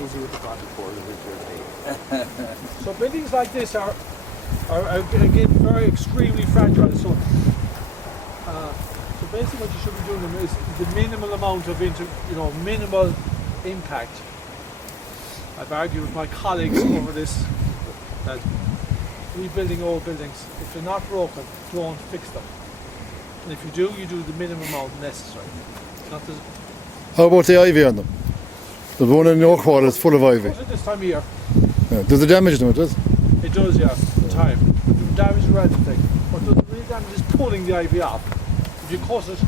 easy with the Gothic board as it So buildings like this are again very extremely fragile. So basically what you should be doing is the minimal amount of minimal impact. I've argued with my colleagues over this, that rebuilding old buildings, if they're not broken, don't fix them. And if you do, you do the minimum amount necessary. Not the, How about the ivy on them? The one in Oakwall is full of ivy. at this time of year, Yeah. Does it damage them, it does? it does, yeah, in time. The damage is random thing. What does the real damage is pulling the ivy off. If you cut it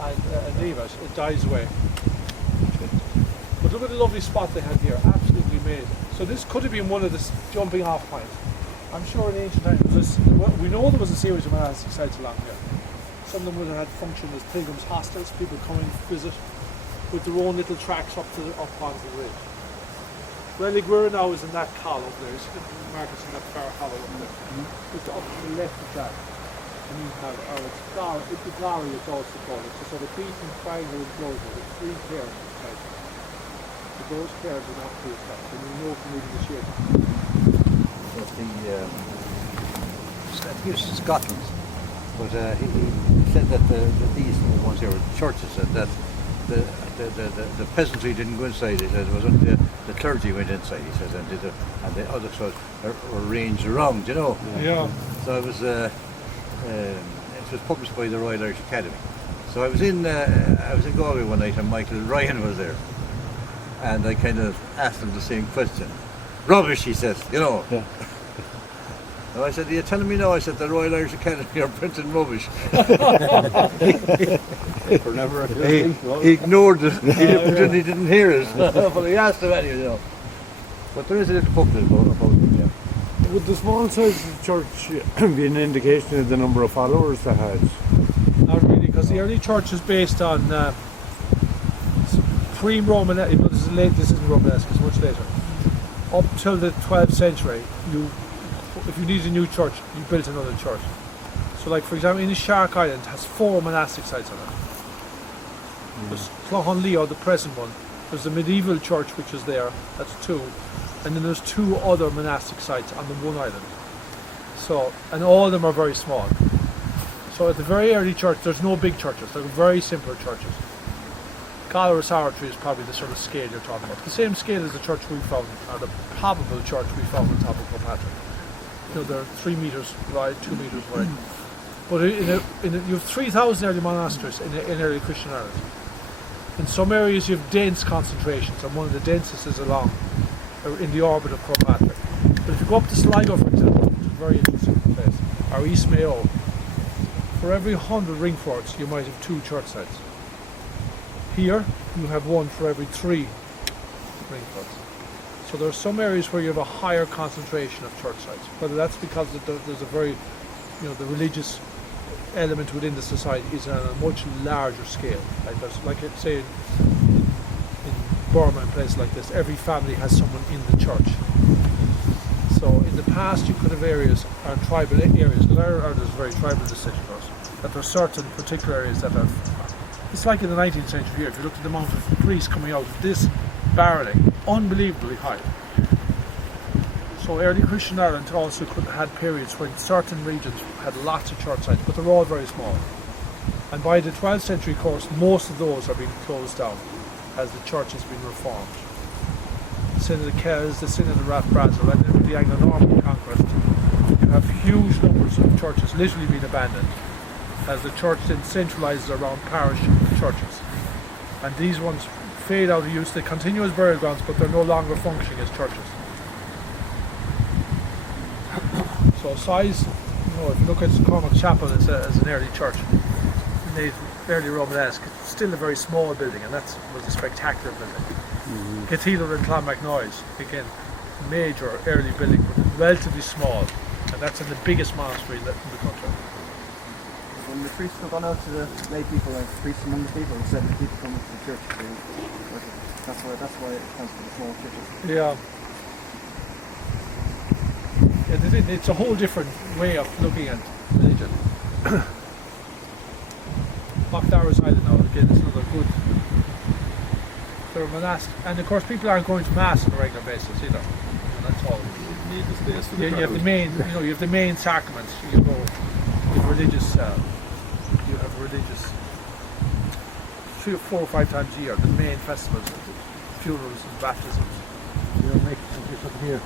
and leave it, it dies away. But look at the lovely spot they had here, absolutely amazing. So this could have been one of the jumping off points. I'm sure in ancient times, we know there was a series of monastic sites along here. Some of them would have had function as pilgrims' hostels, people coming to visit with their own little tracks up onto the ridge. Religwira now is in that column up there. You see the markers in that far hollow up there. It's up to the left of that. And you have, it's the glory it's also called. It's a sort of beaten triangle enclosure with three pairs inside. So those pairs are not two sides, and you know from reading the shape. I think it's Scotland, but he said that these ones here were churches, and that the peasantry didn't go inside. He said it was only the clergy went inside. He said, and the other sort were arranged around, you know. Yeah. So it was published by the Royal Irish Academy. So I was in Galway one night, and Michael Ryan was there, and I kind of asked him the same question. Rubbish, he says, you know. Yeah. And I said, are you telling me now? I said, the Royal Irish Academy are printing rubbish. For never He ignored it. He didn't hear it. But he asked him anyway, you know. But there is a little booklet about it, yeah. Would the small size of the church be an indication of the number of followers that has? Not really, because the early church is based on pre-Roman, this isn't Romanesque, it's much later. Up till the 12th century, if you needed a new church, you built another church. So like for example, in Shark Island has 4 monastic sites on it. There's Clochon Leo, the present one. There's the medieval church which is there, that's 2. And then there's 2 other monastic sites on the one island. So, and all of them are very small. So at the very early church, there's no big churches, they're very simple churches. Galway Oratory is probably the sort of scale you're talking about. The same scale as the church we found, or the probable church we found on top of Gloshpatrick. You know, they're 3 meters wide, 2 meters wide. But you have 3,000 early monasteries in early Christian Ireland. In some areas you have dense concentrations, and one of the densest is in the orbit of Gloshpatrick. But if you go up to Sligo, for example, which is a very interesting place, or East Mayo, for every 100 ring forts you might have 2 church sites. Here you have 1 for every 3 ring forts. So there are some areas where you have a higher concentration of church sites, whether that's because there's a very, the religious element within the society is on a much larger scale. Like say in Burma and places like this, every family has someone in the church. So in the past you could have areas, or tribal areas, because Ireland is a very tribal decision for us, that there are certain particular areas that are, it's like in the 19th century here, if you looked at the amount of priests coming out of this barrelling, unbelievably high. So early Christian Ireland also had periods when certain regions had lots of church sites, but they're all very small. And by the 12th century, of course, most of those are being closed down as the church has been reformed. The sin of the Kells, the sin of the Rathbrazil, and then with the Anglo-Norman conquest, you have huge numbers of churches literally being abandoned as the church then centralises around parish churches. And these ones fade out of use. They continue as burial grounds, but they're no longer functioning as churches. So size, if you look at Cormac Chapel as an early church, early Romanesque, it's still a very small building, and that was a spectacular building. Cathedral in Clonmacnoise, again, major early building, but relatively small, and that's in the biggest monastery in the country. When the priests have gone out to the lay people, like priests among the people, instead of people coming to the church, that's why it comes to the small churches. Yeah. It's a whole different way of looking at religion. Lochdarro's Island now, again, it's another good they're monastic, and of course people aren't going to mass on a regular basis either. That's all. Need the space for the You have the main, you have the main sacraments. You go, you have religious, 3 or 4 or 5 times a year. The main festivals, funerals and baptisms. You know, make something here.